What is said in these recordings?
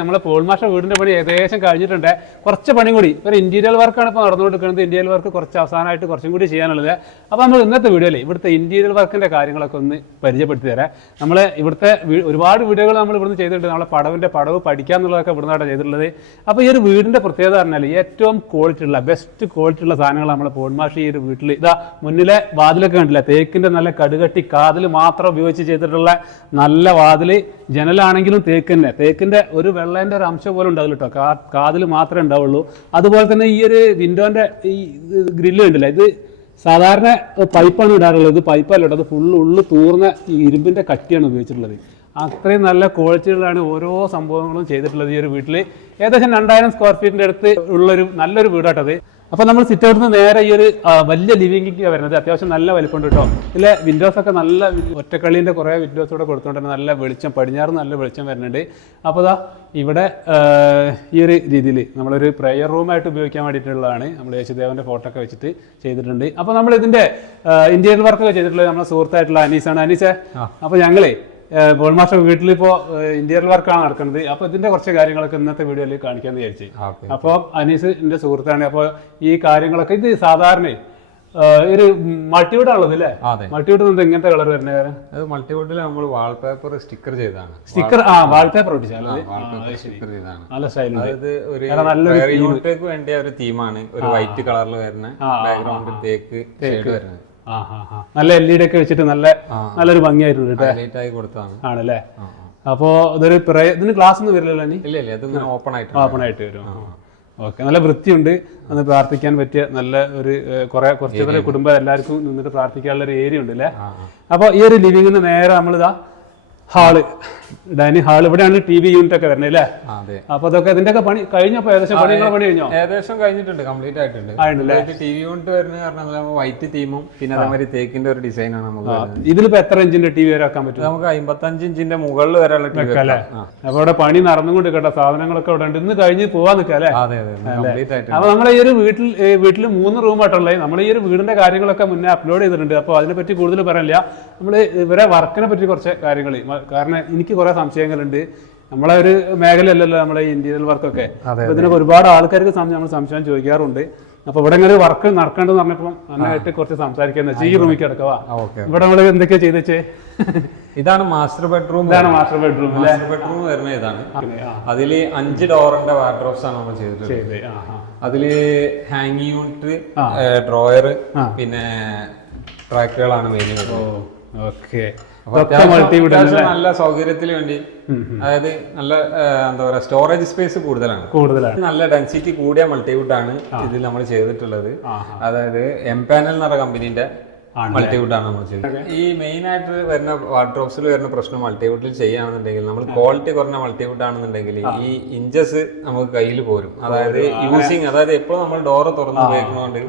നമ്മളെ പോൾ മാഷ വീടിന്റെ പണി ഏകദേശം കഴിഞ്ഞിട്ടുണ്ട്. കുറച്ച് പണി കൂടി ഒരു ഇന്റീരിയർ വർക്കാണ് ഇപ്പോൾ നടന്നുകൊണ്ടിരിക്കുന്നത്. ഇന്റീരിയർ വർക്ക് കുറച്ച് അവസാനമായിട്ട് കുറച്ചും കൂടി ചെയ്യാനുള്ളത്. അപ്പോൾ നമ്മൾ ഇന്നത്തെ വീഡിയോയിൽ ഇവിടുത്തെ ഇന്റീരിയർ വർക്കിന്റെ കാര്യങ്ങളൊക്കെ ഒന്ന് പരിചയപ്പെടുത്തി തരാം. നമ്മൾ ഇവിടുത്തെ ഒരുപാട് വീഡിയോകൾ നമ്മൾ ഇവിടുന്ന് ചെയ്തിട്ടുണ്ട്. നമ്മളെ പടവ് പഠിക്കാന്നുള്ളതൊക്കെ ഇവിടുന്നാണ് ചെയ്തിട്ടുള്ളത്. അപ്പോൾ ഈ ഒരു വീടിന്റെ പ്രത്യേകത പറഞ്ഞാൽ ഏറ്റവും ക്വാളിറ്റി ഉള്ള ബെസ്റ്റ് ക്വാളിറ്റി ഉള്ള സാധനങ്ങൾ നമ്മളെ പോൾ മാഷ് ഈ ഒരു വീട്ടിൽ ഇതാ മുന്നിലെ വാതിലൊക്കെ കണ്ടില്ല, തേക്കിന്റെ നല്ല കടുകട്ടി കാതിൽ മാത്രം ഉപയോഗിച്ച് ചെയ്തിട്ടുള്ള നല്ല വാതിൽ. ജനലാണെങ്കിലും തേക്കിന്റെ ഒരു വെള്ളേന്റെ ഒരു അംശം പോലെ ഉണ്ടാവില്ല കേട്ടോ, കാതിൽ മാത്രമേ ഉണ്ടാവുള്ളൂ. അതുപോലെ തന്നെ ഈ ഒരു വിൻഡോന്റെ ഈ ഗ്രില്ല് ഉണ്ടല്ലോ, ഇത് സാധാരണ പൈപ്പാണ് ഇടാറുള്ളത്. ഇത് പൈപ്പല്ല കേട്ടോ, അത് ഫുള്ള് ഉള്ളു തൂർന്ന ഈ ഇരുമ്പിന്റെ കട്ടിയാണ് ഉപയോഗിച്ചിട്ടുള്ളത്. അത്രയും നല്ല ക്വാളിറ്റികളാണ് ഓരോ സംഭവങ്ങളും ചെയ്തിട്ടുള്ളത് ഈ ഒരു വീട്ടിൽ. ഏകദേശം 2000 സ്ക്വയർ ഫീറ്റിന്റെ അടുത്ത് ഉള്ളൊരു നല്ലൊരു വീടാട്ടത്. അപ്പോൾ നമ്മൾ സിറ്റ് ഔട്ടിൽ നിന്ന് നേരെ ഈ ഒരു വലിയ ലിവിംഗിലേക്കാണ് വരുന്നത്. അത്യാവശ്യം നല്ല വലിപ്പമുണ്ട് കേട്ടോ. ഇതിലെ വിൻഡോസൊക്കെ നല്ല ഒറ്റക്കളീൻ്റെ കുറേ വിൻഡോസ് കൂടെ കൊടുത്തുകൊണ്ട് നല്ല വെളിച്ചം, പടിഞ്ഞാറ് നല്ല വെളിച്ചം വരുന്നുണ്ട്. അപ്പോൾ ഇതാ ഇവിടെ ഈ ഒരു രീതിയിൽ നമ്മളൊരു പ്രെയർ റൂമായിട്ട് ഉപയോഗിക്കാൻ വേണ്ടിയിട്ടുള്ളതാണ്. നമ്മൾ യേശുദേവൻ്റെ ഫോട്ടോ ഒക്കെ വെച്ചിട്ട് ചെയ്തിട്ടുണ്ട്. അപ്പോൾ നമ്മൾ ഇതിൻ്റെ ഇന്റീരിയർ വർക്കൊക്കെ ചെയ്തിട്ടുള്ളത് നമ്മുടെ സുഹൃത്തായിട്ടുള്ള അനീസാണ്. അനീസേ, അപ്പോൾ ഞങ്ങളേ പോൾ മാസ്റ്റർ വീട്ടിലിപ്പോൾ ഇന്റീരിയർ വർക്കാണ് നടക്കുന്നത്. അപ്പോൾ ഇതിന്റെ കുറച്ച് കാര്യങ്ങളൊക്കെ ഇന്നത്തെ വീഡിയോയിൽ കാണിക്കാന്ന് വിചാരിച്ചു. അപ്പോൾ അനീസ് എന്റെ സുഹൃത്താണ്. അപ്പോൾ ഈ കാര്യങ്ങളൊക്കെ ഇത് സാധാരണ ഒരു മൾട്ടിവുഡാണുള്ളത് അല്ലേ? മൾട്ടിവുഡ് ഇങ്ങനത്തെ കളർ വരുന്ന കാര്യം മൾട്ടിവുഡിൽ നമ്മൾ വാൾപേപ്പർ സ്റ്റിക്കർ ചെയ്താണ്. സ്റ്റിക്കർ വാൾപേപ്പർ ഒട്ടിച്ചാണ് നല്ല സ്റ്റൈൽ. അതായത് ഒരു വേണ്ടിയ ഒരു തീമാണ്. ഒരു വൈറ്റ് കളറിൽ വരുന്ന ബാക്ക്ഗ്രൗണ്ട് തേക്ക് ഷെയ്ഡ് വരുന്നത്. നല്ല LED ഒക്കെ വെച്ചിട്ട് നല്ലൊരു ഭംഗിയായിട്ടുണ്ട് ആണല്ലേ? അപ്പോ ഇതൊരു ഇതിന് ക്ലാസ് ഒന്നും വരില്ലല്ലോ, ഓപ്പൺ ആയിട്ട് വരും. ഓക്കെ, നല്ല വൃത്തിയുണ്ട്. അന്ന് പ്രാർത്ഥിക്കാൻ പറ്റിയ നല്ല ഒരു കുറച്ച് കുടുംബം എല്ലാവർക്കും നിന്നിട്ട് പ്രാർത്ഥിക്കാനുള്ള ഒരു ഏരിയ ഉണ്ട് അല്ലേ? അപ്പൊ ഈ ഒരു ലിവിംഗിന് നേരെ നമ്മളിതാ ഹാള്, ഡൈനിങ് ഹാൾ, ഇവിടെയാണ് TV യൂണിറ്റ് ഒക്കെ വരുന്നത് അല്ലേ? അപ്പൊ അതൊക്കെ ഇതിന്റെ ഒക്കെ പണി കഴിഞ്ഞപ്പോ പണി കഴിഞ്ഞോ? ഏകദേശം കഴിഞ്ഞിട്ടുണ്ട്, കംപ്ലീറ്റ് ആയിട്ടുണ്ട്. TV യൂണിറ്റ് വരുന്നത് കാരണം വൈറ്റ് തീമും പിന്നെ അതേമാതിരി തേക്കിന്റെ ഒരു ഡിസൈൻ ആണ് നമുക്ക്. ഇതിലിപ്പോ എത്ര ഇഞ്ചിന്റെ TV വരെ വെക്കാൻ പറ്റും? നമുക്ക് 55 ഇഞ്ചിന്റെ മുകളിൽ വരെയുള്ള TV അല്ലേ? അപ്പൊ ഇവിടെ പണി നടന്നുകൊണ്ട് കേട്ടോ, സാധനങ്ങളൊക്കെ ഇവിടെ ഉണ്ട്. ഇന്ന് കഴിഞ്ഞ് പോവാൻ നിൽക്കല്ലേ? അപ്പൊ നമ്മളെ ഈ ഒരു വീട്ടിൽ 3 റൂമായിട്ടുള്ളത്. നമ്മൾ ഈ ഒരു വീടിന്റെ കാര്യങ്ങളൊക്കെ മുന്നേ അപ്ലോഡ് ചെയ്തിട്ടുണ്ട്. അപ്പൊ അതിനെപ്പറ്റി കൂടുതൽ പറയാനില്ല. നമ്മള് ഇവരെ വർക്കിനെ പറ്റി കുറച്ച് കാര്യങ്ങൾ, കാരണം എനിക്ക് കുറെ സംശയങ്ങളുണ്ട്. നമ്മളെ ഒരു മേഖലയല്ലല്ലോ നമ്മളെ ഇന്റീരിയർ വർക്കൊക്കെ. ഇതിനൊക്കെ ഒരുപാട് ആൾക്കാർക്ക് നമ്മൾ സംശയം ചോദിക്കാറുണ്ട്. അപ്പൊ ഇവിടെ ഇങ്ങനെ വർക്ക് നടക്കേണ്ടത് പറഞ്ഞപ്പോൾ നന്നായിട്ട് കുറച്ച് സംസാരിക്കാൻ ഈ റൂമിലേക്ക് കിടക്കവാ. ഇവിടെ നമ്മൾ എന്തൊക്കെയാ ചെയ്തേ? ഇതാണ് മാസ്റ്റർ ബെഡ്റൂം. മാസ്റ്റർ ബെഡ്റൂം വരുന്നത് ഇതാണ്. അതില് 5 ഡോറിന്റെ വാർഡ്രോബ്സ് ആണ് നമ്മൾ ചെയ്തിട്ടുള്ളത്. അതില് ഹാങ്ങിങ് യൂണിറ്റ്, ഡ്രോയർ, പിന്നെ ട്രാക്കുകളാണ് മെയിൻ വരുന്നത്. ഓക്കെ, നല്ല സൗകര്യത്തിന് വേണ്ടി, അതായത് നല്ല എന്താ പറയാ സ്റ്റോറേജ് സ്പേസ് കൂടുതലാണ്. നല്ല ഡെൻസിറ്റി കൂടിയ മൾട്ടിവുഡ് ആണ് ഇതിൽ നമ്മൾ ചെയ്തിട്ടുള്ളത്. അതായത് എംപാനൽ എന്ന് പറഞ്ഞ കമ്പനീന്റെ മൾട്ടിവുഡ് ആണ് നമ്മൾ ചെയ്തത്. ഈ മെയിൻ ആയിട്ട് വരുന്ന വാർഡ്രോബ്സിൽ വരുന്ന പ്രശ്നം മൾട്ടിവുഡിൽ ചെയ്യുകയാണെന്നുണ്ടെങ്കിൽ, നമ്മൾ ക്വാളിറ്റി കുറഞ്ഞ മൾട്ടിവുഡ് ആണെന്നുണ്ടെങ്കിൽ ഈ ഇഞ്ചസ് നമുക്ക് കയ്യിൽ പോരും. അതായത് യൂസിങ്, അതായത് എപ്പോഴും നമ്മൾ ഡോറ് തുറന്ന് ഉപയോഗിക്കുന്നതുകൊണ്ട്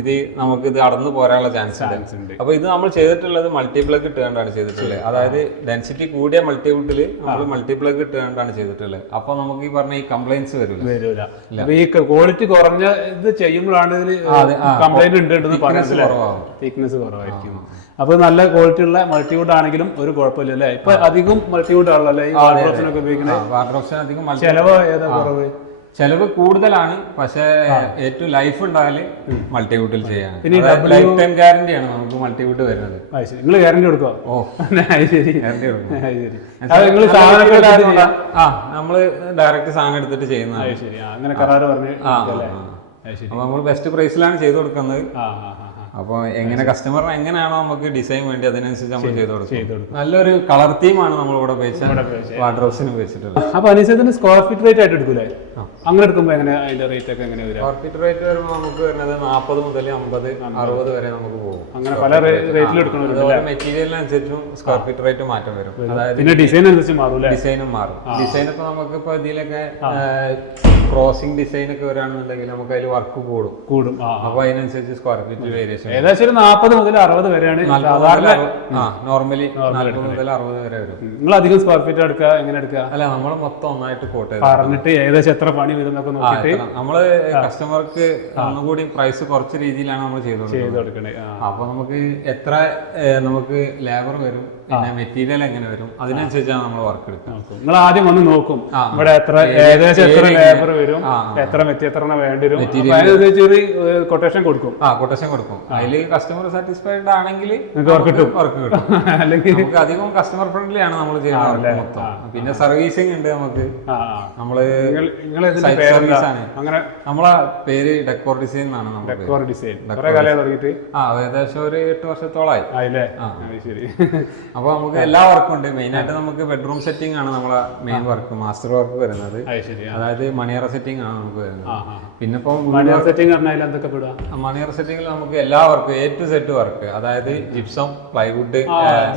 ഇത് നമുക്ക് ഇത് അടന്നു പോരാനുള്ള ചാൻസ് ഉണ്ട്. അപ്പൊ ഇത് നമ്മൾ ചെയ്തിട്ടുള്ളത് മൾട്ടിപ്ലഗ് ഇട്ടുകൊണ്ടാണ് ചെയ്തിട്ടുള്ളത്. അതായത് ഡെൻസിറ്റി കൂടിയ മൾട്ടിവുഡിൽ നമ്മൾ മൾട്ടിപ്ലഗ് ഇട്ടുകൊണ്ടാണ് ചെയ്തിട്ടുള്ളത്. അപ്പൊ നമുക്ക് ഈ പറഞ്ഞ ഈ കംപ്ലൈൻസ് വരില്ല. ഈ ക്വാളിറ്റി കുറഞ്ഞ ഇത് ചെയ്യുമ്പോഴാണ് ഇതിന് കംപ്ലൈന്റ് ഉണ്ട്, തിക്നെസ് കുറവായിരിക്കും. അപ്പൊ നല്ല ക്വാളിറ്റി ഉള്ള മൾട്ടിവുഡ് ആണെങ്കിലും ഒരു കുഴപ്പമില്ല അല്ലേ? ഇപ്പൊ അധികം മൾട്ടിവുഡ് ആണല്ലോ ഈ വാർഡ്രോബ്സിനൊക്കെ ഉപയോഗിക്കുന്നത്. ചെലവ് ഏതാ കുറവ്? ചെലവ് കൂടുതലാണ്, പക്ഷേ ഏറ്റവും ലൈഫ് ഉണ്ടായാല് മൾട്ടിവുഡിൽ ചെയ്യാൻ. ലൈഫ് ടൈം ഗ്യാരണ്ടിയാണ് നമുക്ക് മൾട്ടിവുഡ് വരുന്നത്. നിങ്ങൾ ഗ്യാരണ്ടി കൊടുക്കോ? നമ്മള് ഡയറക്റ്റ് സാധനം എടുത്തിട്ട് ചെയ്യുന്നത്. അങ്ങനെ കരാറ് പറഞ്ഞു നമ്മൾ ബെസ്റ്റ് പ്രൈസിലാണ് ചെയ്തു കൊടുക്കുന്നത്. അപ്പോൾ എങ്ങനെ കസ്റ്റമറിന് എങ്ങനെയാണോ നമുക്ക് ഡിസൈൻ വേണ്ടി അതിനനുസരിച്ച് നമ്മൾ ചെയ്ത് കൊടുക്കും. നല്ലൊരു കളർ തീമാണ് നമ്മൾ ഇവിടെ ഉപയോഗിച്ചത്, വാർഡ്രോബ്സിന് ഉപയോഗിച്ചിട്ടുള്ളത്. അപ്പൊ അനുസരിച്ച് സ്ക്വയർ ഫീറ്റ് റേറ്റ് ആയിട്ട് എടുക്കൂലേ? അങ്ങനെ എടുക്കുമ്പോൾ എങ്ങനെ അതിന്റെ റേറ്റ് ഒക്കെ എങ്ങനെ വരും? സ്ക്വയർ ഫീറ്റ് റേറ്റ് വരുമ്പോൾ നമുക്ക് വരുന്നത് 40 മുതൽ 50, 60 വരെ നമുക്ക് പോകും. അങ്ങനെ പല റേറ്റിൽ എടുക്കണം. മെറ്റീരിയലിനനുസരിച്ചും സ്ക്വയർ ഫീറ്റ് റേറ്റ് മാറ്റം വരും. അതായത് പിന്നെ ഡിസൈൻ അനുസരിച്ച് മാറും. ഡിസൈനും മാറും. ഡിസൈൻ ഇപ്പൊ നമുക്കിപ്പോ ഇതിലൊക്കെ ക്രോസിംഗ് ഡിസൈൻ ഒക്കെ വരികയാണെന്നുണ്ടെങ്കിൽ നമുക്ക് അതിൽ വർക്ക് കൂടും. അപ്പൊ അതിനനുസരിച്ച് സ്ക്വയർ ഫീറ്റ് വേരിയേഷൻ ഏകദേശം 40 മുതൽ 60 വരെയാണ് നോർമലി. 40 മുതൽ 60 വരെ വരും. നിങ്ങൾ അധികം സ്ക്വയർ ഫീറ്റ് എടുക്കുക, എങ്ങനെ എടുക്കുക? അല്ല, നമ്മൾ മൊത്തം ഒന്നായിട്ട് കോട്ട് പറഞ്ഞിട്ട് ഏകദേശം എത്ര പണി വരും എന്നൊക്കെ നോക്കിയിട്ട് നമ്മള് കസ്റ്റമർക്ക് ഒന്നുകൂടി പ്രൈസ് കുറച്ച രീതിയിലാണ് നമ്മൾ ചെയ്ത് കൊടുക്കുന്നത്. കൊടുക്കണേ. അപ്പൊ നമുക്ക് എത്ര നമുക്ക് ലേബർ വരും, പിന്നെ മെറ്റീരിയൽ എങ്ങനെ വരും അതിനനുസരിച്ചാണ് നമ്മൾ വർക്ക് എടുക്കുക. നിങ്ങൾ ആദ്യം വന്ന് നോക്കും ഇവിടെ എത്ര ഏകദേശം എത്ര ലേബർ വരും, എത്ര എത്ര വേണ്ടി വരും, അതിനനുസരിച്ച് ഒരു കൊട്ടേഷൻ കൊടുക്കും. കൊട്ടേഷൻ കൊടുക്കും. അതിൽ കസ്റ്റമർ സാറ്റിസ്ഫൈഡ് ആണെങ്കിൽ വർക്ക് കിട്ടും. അല്ലെങ്കിൽ നമുക്ക് അധികം കസ്റ്റമർ ഫ്രണ്ട്ലി ആണ് നമ്മൾ ചെയ്യുന്നത് മൊത്തം. പിന്നെ സർവീസിങ് ഉണ്ട് നമുക്ക്. നമ്മള് സർവീസ് ആണ്. അങ്ങനെ നമ്മളെ പേര് ഡെക്കോർ ഡിസൈൻ എന്നാണ്. ഏകദേശം ഒരു 8 വർഷത്തോളായി. അപ്പൊ നമുക്ക് എല്ലാ വർക്കും ഉണ്ട്. മെയിൻ ആയിട്ട് നമുക്ക് ബെഡ്റൂം സെറ്റിംഗ് ആണ് നമ്മളെ മെയിൻ വർക്ക്, മാസ്റ്റർ വർക്ക് വരുന്നത്. അതായത് മണിയറ സെറ്റിംഗ് ആണ് നമുക്ക് വരുന്നത്. പിന്നെ ഇപ്പൊ മണിയറ സെറ്റിംഗിൽ നമുക്ക് എല്ലാ വർക്കും A to Z വർക്ക്, അതായത് ജിപ്സം, പ്ലൈവുഡ്,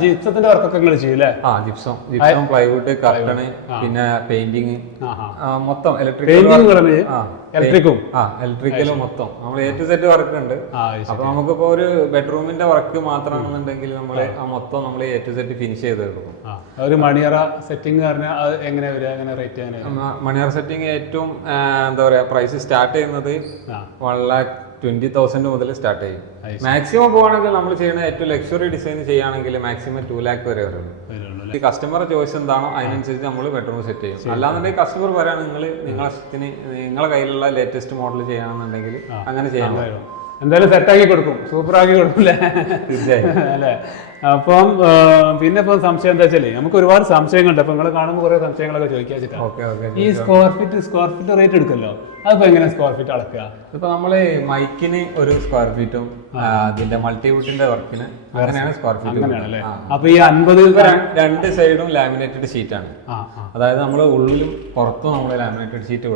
ജിപ്സത്തിന്റെ വർക്കൊക്കെ നിങ്ങൾ ചെയ്യൂലേ? ജിപ്സം, പ്ലൈവുഡ്, കർട്ടണ്, പിന്നെ പെയിന്റിങ്, മൊത്തം ഇലക്ട്രിക്കലും മൊത്തം നമ്മൾ A to Z വർക്ക് ഉണ്ട്. അപ്പൊ നമുക്കിപ്പോ ഒരു ബെഡ്റൂമിന്റെ വർക്ക് മാത്രമാണെന്നുണ്ടെങ്കിൽ നമ്മള് ആ മൊത്തം നമ്മൾ A to Z ഫിനിഷ് ചെയ്ത് കൊടുക്കും. ഒരു മണിയറ സെറ്റിംഗ് എങ്ങനെ റേറ്റ്? മണിയറ സെറ്റിംഗ് ഏറ്റവും എന്താ പറയാ പ്രൈസ് സ്റ്റാർട്ട് ചെയ്യുന്നത് 1,20,000 മുതൽ സ്റ്റാർട്ട് ചെയ്യും. മാക്സിമം പോവാണെങ്കിൽ നമ്മൾ ചെയ്യുന്ന ഏറ്റവും ലക്ഷറി ഡിസൈൻ ചെയ്യുകയാണെങ്കിൽ മാക്സിമം 2 lakh വരെ വരുള്ളൂ. ഈ കസ്റ്റമർ ചോയ്സ് എന്താണോ അതിനനുസരിച്ച് നമ്മൾ ബെഡ്റൂം സെറ്റ് ചെയ്യും. അല്ലാന്നുണ്ടെങ്കിൽ കസ്റ്റമർ പറയാൻ നിങ്ങളെ കയ്യിലുള്ള ലേറ്റസ്റ്റ് മോഡൽ ചെയ്യണമെന്നുണ്ടെങ്കിൽ അങ്ങനെ ചെയ്യാൻ പറ്റും. എന്തായാലും സെറ്റാക്കി കൊടുക്കും, സൂപ്പർ ആക്കി കൊടുക്കൂലേ? അല്ലേ? അപ്പം പിന്നെ ഇപ്പൊ സംശയം എന്താ വെച്ചാല് നമുക്ക് ഒരുപാട് സംശയങ്ങളുണ്ട്. അപ്പൊ നിങ്ങൾ കാണുമ്പോൾ കുറെ സംശയങ്ങളൊക്കെ ചോദിക്കാൻ വെച്ചിട്ടാണ്. ഈ സ്ക്വയർ ഫീറ്റ് റേറ്റ് എടുക്കല്ലോ, അതിപ്പോ എങ്ങനെ സ്ക്വയർ ഫീറ്റ് അളക്കുക? ഇപ്പൊ നമ്മള് മൈക്കിന് ഒരു സ്ക്വയർ ഫീറ്റും അതിന്റെ മൾട്ടിവുഡിന്റെ വർക്കിന് അങ്ങനെയാണ് സ്ക്വയർ ഫീറ്റ്. അങ്ങനെയാണല്ലേ? അപ്പൊ ഈ 50 രണ്ട് സൈഡും ലാമിനേറ്റഡ് ഷീറ്റ് ആണ്. അതായത് നമ്മൾ ഉള്ളിലും പുറത്തും നമ്മൾ ലാമിനേറ്റഡ് ഷീറ്റ്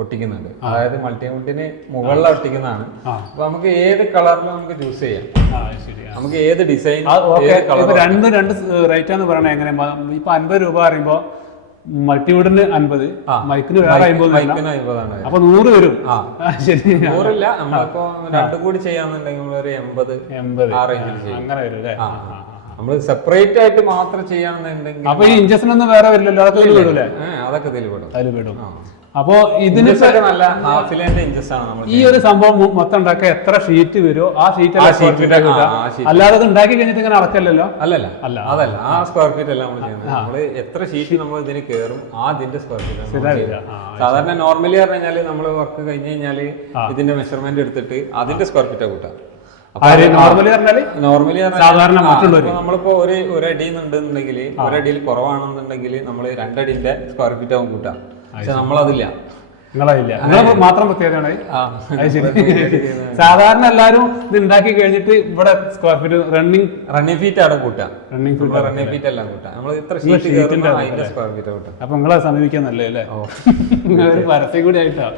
ഒട്ടിക്കുന്നുണ്ട്. അതായത് മൾട്ടിവുഡിന് മുകളിൽ ഒട്ടിക്കുന്നതാണ്. അപ്പൊ നമുക്ക് ഏത് കളറിലും നമുക്ക് ചൂസ് ചെയ്യാം. നമുക്ക് ഏത് ഡിസൈൻ രണ്ട് റേറ്റ് എന്ന് പറയണത് എങ്ങനെ? ഇപ്പൊ 50 രൂപ പറയുമ്പോ മൾട്ടിവുഡിന് 50, മൈക്കിന് വേറെ 50, അപ്പൊ 100 വരും. ശരി, 100 നമ്മളിപ്പോ രണ്ടും കൂടി ചെയ്യാന്നുണ്ടെങ്കിൽ ഒരു 80 ആ റേഞ്ചിൽ ചെയ്യും. അങ്ങനെ വരും അല്ലേ? നമ്മൾ സെപ്പറേറ്റ് ആയിട്ട് മാത്രം ചെയ്യാന്നുണ്ടെങ്കിൽ അപ്പൊ ഈ ഇഞ്ചക്ഷൻ ഒന്നും വേറെ വരില്ലല്ലോ? അതൊക്കെ വിടൂലേ? അതൊക്കെ അതിൽ പെടും. അപ്പോ ഇതിന് നല്ല ഹാഫിലെ ഇഞ്ചസ് ആണ് നമ്മൾ ഈ ഒരു സംഭവം മൊത്തം ഉണ്ടാക്കാൻ എത്ര ഷീറ്റ് വരുമോ ആ ഷീറ്റ്, അല്ലാതെ അത് ഉണ്ടാക്കി കഴിഞ്ഞിട്ട് ഇങ്ങനെ അളക്കല്ലോ? അതല്ല ആ സ്ക്വയർ ഫീറ്റ് അല്ല നമ്മൾ ചെയ്യുന്നത്. നമ്മള് എത്ര ഷീറ്റ് നമ്മൾ ഇതിന് കയറും അതിന്റെ സ്ക്വയർ ഫീറ്റ്. സാധാരണ നോർമലി പറഞ്ഞു കഴിഞ്ഞാല് നമ്മള് വർക്ക് കഴിഞ്ഞ് കഴിഞ്ഞാല് ഇതിന്റെ മെഷർമെന്റ് എടുത്തിട്ട് അതിന്റെ സ്ക്വയർ ഫീറ്റാ കൂട്ടാം. നോർമലി സാധാരണ നമ്മളിപ്പോ ഒരു അടി ഉണ്ടെന്നുണ്ടെങ്കിൽ ഒരടിയിൽ കുറവാണെന്നുണ്ടെങ്കിൽ നമ്മൾ 2 അടിന്റെ സ്ക്വയർ ഫീറ്റ് ആവും കൂട്ടാം. പക്ഷെ നമ്മളതില്ല, മാത്രം പ്രത്യേകതയാണ്. സാധാരണ എല്ലാരും ഇത് ഉണ്ടാക്കി കഴിഞ്ഞിട്ട് ഇവിടെ സ്ക്വയർ ഫീറ്റ് റണ്ണിങ് ഫീറ്റ് ആണ് കൂട്ടാം. റണ്ണിങ് ഫീറ്റ് എല്ലാം കൂട്ടാം. നമ്മൾ ഇത്ര ഷീറ്റിന്റെ സ്ക്വയർ ഫീറ്റ് കൂട്ടാം. അപ്പൊ നിങ്ങളെ സമീപിക്കാന്നല്ലേ അല്ലേ? ഒരു പരസ്യം കൂടി ആയിട്ടാ.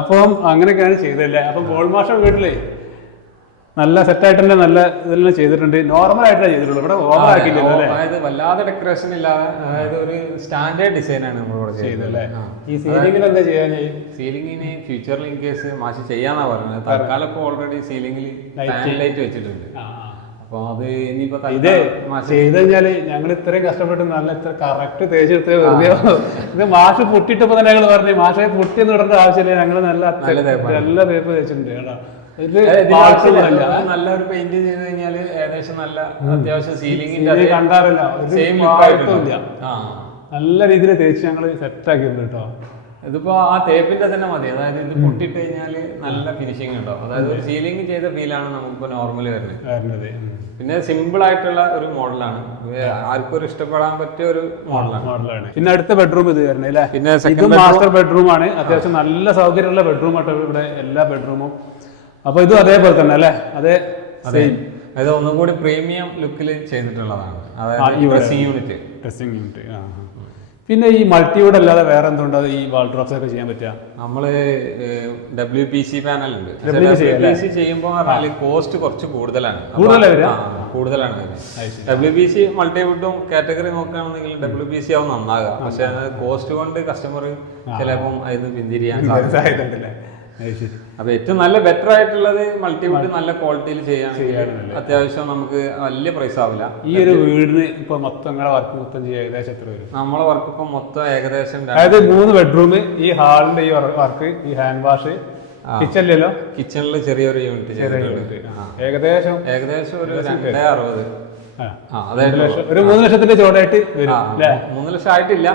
അപ്പം അങ്ങനെയൊക്കെയാണ് ചെയ്തല്ലേ? അപ്പം ഗോൾ മാഷ വീട്ടിലേ നല്ല സെറ്റായിട്ട് തന്നെ നല്ല ഇതെല്ലാം ചെയ്തിട്ടുണ്ട്. നോർമൽ ആയിട്ടാണ് ചെയ്തിട്ടുള്ളൂ, ഇവിടെ ഓവർ ആക്കിയില്ലല്ലോ അല്ലേ? അതായത് വല്ലാതെ ഡെക്കറേഷൻ ഇല്ലാതെ, അതായത് ഒരു സ്റ്റാൻഡേർഡ് ഡിസൈൻ ആണ് നമ്മളിവിടെ ചെയ്തല്ലേ. ഈ സീലിംഗിൽ എന്താ ചെയ്യാൻ? സീലിംഗിന് ഫ്യൂച്ചറിൽ ഇൻ കേസ് മാഷ് ചെയ്യാന്നാ പറഞ്ഞത്. തൽക്കാലം ഇപ്പോൾ ഓൾറെഡി സീലിംഗിൽ ലൈറ്റ് വെച്ചിട്ടുണ്ട്. അപ്പൊ അത് ഇനിയിപ്പോ ഇത് ചെയ്ത് കഴിഞ്ഞാല് ഞങ്ങൾ ഇത്രയും കഷ്ടപ്പെട്ട് നല്ല ഇത്ര കറക്റ്റ് തേച്ചെടുത്ത് വെറുതെ ഇത് മാഷ് പൊട്ടിട്ടപ്പോ തന്നെ ഞങ്ങൾ പറഞ്ഞു മാഷെ പൊട്ടിയൊന്നും ഇടേണ്ട ആവശ്യമില്ല, ഞങ്ങൾ നല്ല തേപ്പ് തേച്ചിട്ടുണ്ട് കേട്ടോ. നല്ലൊരു പെയിന്റ് ചെയ്ത് കഴിഞ്ഞാല് ഏകദേശം നല്ല അത്യാവശ്യം സീലിംഗിന്റെ കണ്ടാറല്ല നല്ല രീതിയിൽ തേച്ച് ഞങ്ങൾ സെറ്റ് ആക്കിയിട്ടുണ്ട് കേട്ടോ. ഇതിപ്പോ ആ തേപ്പിന്റെ തന്നെ മതി. അതായത് ഇത് പൊട്ടിട്ട് കഴിഞ്ഞാല് നല്ല ഫിനിഷിംഗ് ഉണ്ടാവും. അതായത് ഒരു സീലിംഗ് ചെയ്ത ഫീലാണ് നമുക്കിപ്പോ നോർമലി വരുന്നത്. പിന്നെ സിമ്പിൾ ആയിട്ടുള്ള ഒരു മോഡലാണ്, ആർക്കും ഒരു ഇഷ്ടപ്പെടാൻ പറ്റിയ ഒരു മോഡലാണ്. പിന്നെ അടുത്ത ബെഡ്റൂം ഇത് വരുന്നത് അല്ലേ? പിന്നെ മാസ്റ്റർ ബെഡ്റൂം ആണ്. അത്യാവശ്യം നല്ല സൗകര്യമുള്ള ബെഡ്റൂം ആട്ടോ ഇവിടെ എല്ലാ ബെഡ്റൂമും. അപ്പൊ ഇതും അതേപോലെ തന്നെ അല്ലേ? അതായത് ഒന്നും കൂടി പ്രീമിയം ലുക്കിൽ ചെയ്തിട്ടുള്ളതാണ്. അതായത് ഡ്രസ്സിംഗ് യൂണിറ്റ്. പിന്നെ ഈ മൾട്ടിവുഡ് അല്ലാതെ വേറെ എന്തുകൊണ്ടാണ് ഈ വാൾഡ്രോപ്സ് ഒക്കെ ചെയ്യാൻ പറ്റുക? നമ്മള് WPC പാനൽ ഉണ്ട്. WPC ചെയ്യുമ്പോൾ കോസ്റ്റ് കുറച്ച് കൂടുതലാണ്. WPC മൾട്ടിവുഡും കാറ്റഗറി നോക്കുകയാണെന്നുണ്ടെങ്കിൽ WPC ആവും നന്നാകുക. പക്ഷെ കോസ്റ്റ് കൊണ്ട് കസ്റ്റമർ ചിലപ്പം അതിന് പിന്തിരിയാൻ സാധ്യതയുണ്ടല്ലേ? അപ്പൊ ഏറ്റവും നല്ല ബെറ്റർ ആയിട്ടുള്ളത് മൾട്ടിവുഡ് നല്ല ക്വാളിറ്റിയിൽ ചെയ്യാണെങ്കിൽ അത്യാവശ്യം നമുക്ക് വലിയ പ്രൈസ് ആവില്ല. ഈ ഒരു വീടിന് ഇപ്പൊ മൊത്തം വർക്ക് മൊത്തം ചെയ്യാൻ ഏകദേശം എത്ര വരും? നമ്മളെ വർക്ക് ഇപ്പൊ മൊത്തം ഏകദേശം അതായത് 3 ബെഡ്റൂം, ഈ ഹാളിന്റെ ഈ വർക്ക്, ഈ ഹാൻഡ് വാഷ്, കിച്ചണിലല്ലോ കിച്ചണിൽ ചെറിയൊരു യൂണിറ്റ് ചെയ്തിട്ടുണ്ട്. ഏകദേശം ഒരു 260. അതായത് ഒരു 3 ലക്ഷത്തിന്റെ ചോടായിട്ട് വരും. 3 ലക്ഷം ആയിട്ടില്ല,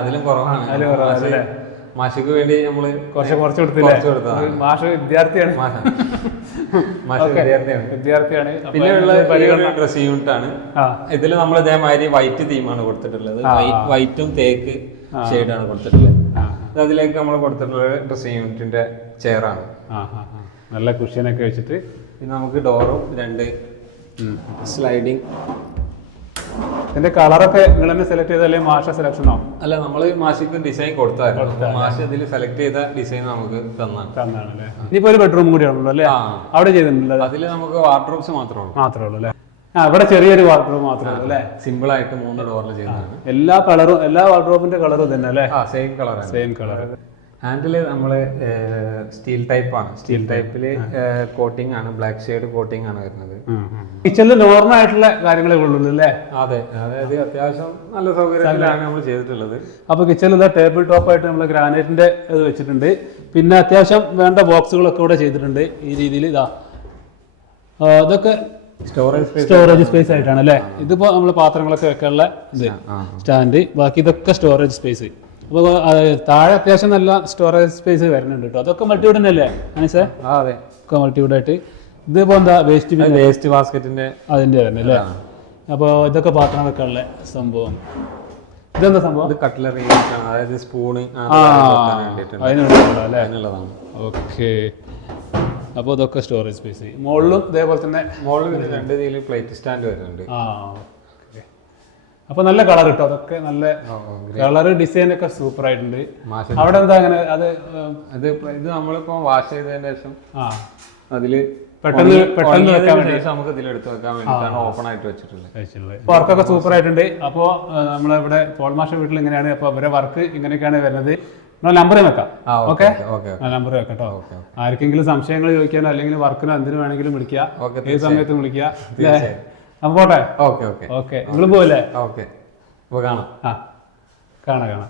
അതിലും കുറവാണ്. മാഷിക്ക് വേണ്ടി നമ്മള് കുറച്ച് കൊടുത്തില്ല. മാഷ് വിദ്യാർത്ഥിയാണ്. വിദ്യാർത്ഥിയാണ്. പിന്നെ ഉള്ള ഡ്രസ് യൂണിറ്റ് ആണ്. ഇതിൽ നമ്മൾ ഇതേമാതിരി വൈറ്റ് തീമാണ് കൊടുത്തിട്ടുള്ളത്. വൈറ്റും തേക്ക് ഷെയ്ഡാണ് കൊടുത്തിട്ടുള്ളത്. അതിലേക്ക് നമ്മൾ കൊടുത്തിട്ടുള്ളത് ഡ്രസ് യൂണിറ്റിന്റെ ചെയറാണ്. നല്ല കുഷ്യനൊക്കെ വെച്ചിട്ട്. പിന്നെ നമുക്ക് ഡോറും 2 സ്ലൈഡിങ്. ഇതിന്റെ കളറൊക്കെ നിങ്ങൾ തന്നെ സെലക്ട് ചെയ്താലേ മാഷ സെലക്ഷനോ? അല്ല, നമ്മള് മാഷിക്ക് ഡിസൈൻ കൊടുത്തായിരുന്നു. മാഷ് ഇതിൽ സെലക്ട് ചെയ്ത ഡിസൈൻ നമുക്ക് തന്നാണല്ലേ. ഇനിയിപ്പോ ഒരു ബെഡ്റൂം കൂടി ആണല്ലോ അല്ലേ? അവിടെ ചെയ്തിട്ടുണ്ടല്ലോ. അതില് നമുക്ക് വാർഡ്രോബ്സ് മാത്രമേ ഉള്ളൂ അല്ലേ? ഇവിടെ ചെറിയൊരു വാർഡ്രോബ് മാത്രമേ ഉള്ളൂ അല്ലേ? സിമ്പിൾ ആയിട്ട് 3 ഡോറിൽ ചെയ്യുന്നതാണ്. എല്ലാ കളറും, എല്ലാ വാർഡ്രോബിന്റെ കളറും തന്നെ അല്ലേ? Same colour. ഹാൻഡില് നമ്മള് സ്റ്റീൽ ടൈപ്പ് ആണ്. സ്റ്റീൽ ടൈപ്പില് കോട്ടിംഗ് ആണ്, ബ്ലാക്ക് ഷെയ്ഡ് കോട്ടിംഗ് ആണ് വരുന്നത്. കിച്ചണിൽ നോർമൽ ആയിട്ടുള്ള കാര്യങ്ങളേ ഉള്ളൂ അല്ലേ? അതെ, അതായത് അത്യാവശ്യം നല്ല സൗകര്യത്തിലാണ് നമ്മൾ ചെയ്തിട്ടുള്ളത്. അപ്പൊ കിച്ചണിൽ ടേബിൾ ടോപ്പ് ആയിട്ട് നമ്മൾ ഗ്രാനൈറ്റിന്റെ ഇത് വെച്ചിട്ടുണ്ട്. പിന്നെ അത്യാവശ്യം വേണ്ട ബോക്സുകളൊക്കെ ഇവിടെ ചെയ്തിട്ടുണ്ട് ഈ രീതിയിൽ. ഇതൊക്കെ സ്റ്റോറേജ് സ്പേസ് ആയിട്ടാണ് അല്ലേ? ഇതിപ്പോ നമ്മൾ പാത്രങ്ങളൊക്കെ വെക്കാനുള്ള ഇത് സ്റ്റാൻഡ്, ബാക്കി ഇതൊക്കെ സ്റ്റോറേജ് സ്പേസ്. അപ്പോൾ താഴെ അത്യാവശ്യം നല്ല സ്റ്റോറേജ് സ്പേസ് വരുന്നുണ്ട് കേട്ടോ. അതൊക്കെ മൾട്ടിവുഡ് തന്നെയല്ലേ അനീസേ? അതെ, ഒക്കെ മൾട്ടിവുഡ് ആയിട്ട്. ഇതിപ്പോ എന്താ വേസ്റ്റ് ബാസ്ക്കറ്റിന്റെ അതിന്റെ തന്നെ അല്ലേ? അപ്പോൾ ഇതൊക്കെ പാത്രം വെക്കാനുള്ള സംഭവം. ഇതെന്താ സംഭവം? കട്ട്ലറി, അതായത് സ്പൂണ് അതിനുള്ളതാണ്. ഓക്കെ, അപ്പോൾ ഇതൊക്കെ സ്റ്റോറേജ് സ്പേസ്. മുകളിലും ഇതേപോലെ തന്നെ. മുകളിൽ 2 പ്ലേറ്റ് സ്റ്റാൻഡ് വരുന്നുണ്ട്. അപ്പൊ നല്ല കളർ കിട്ടും. അതൊക്കെ നല്ല കളർ, ഡിസൈൻ ഒക്കെ സൂപ്പർ ആയിട്ടുണ്ട്. അവിടെ എന്താ അങ്ങനെ ഇത് നമ്മളിപ്പോ വാഷ് ചെയ്തതിന് ശേഷം അതില് പെട്ടെന്ന് വെക്കാൻ വേണ്ടി നമുക്ക് ഇതിൽ എടുത്ത് വെക്കാൻ വേണ്ടിയിട്ടാണ് ഓപ്പൺ ആയിട്ട് വെച്ചിട്ടുള്ളത്. വർക്കൊക്കെ സൂപ്പർ ആയിട്ടുണ്ട്. അപ്പോ നമ്മളിവിടെ പോൾ മാഷ വീട്ടിൽ ഇങ്ങനെയാണ്. അപ്പൊ അവരുടെ വർക്ക് ഇങ്ങനെയൊക്കെയാണ് വരുന്നത്. നമ്പർ വെക്കാം. ഓക്കെ, നമ്പർ വെക്കാം കേട്ടോ. ആർക്കെങ്കിലും സംശയങ്ങൾ ചോദിക്കാനോ അല്ലെങ്കിൽ വർക്കിനോ എന്തിനു വേണമെങ്കിലും വിളിക്കുക. ഏത് സമയത്തും വിളിക്കുക. അപ്പൊ പോട്ടെ. ഓക്കെ, ഓക്കെ, നിങ്ങൾ പോവല്ലേ? ഓക്കെ, കാണാം. കാണാം.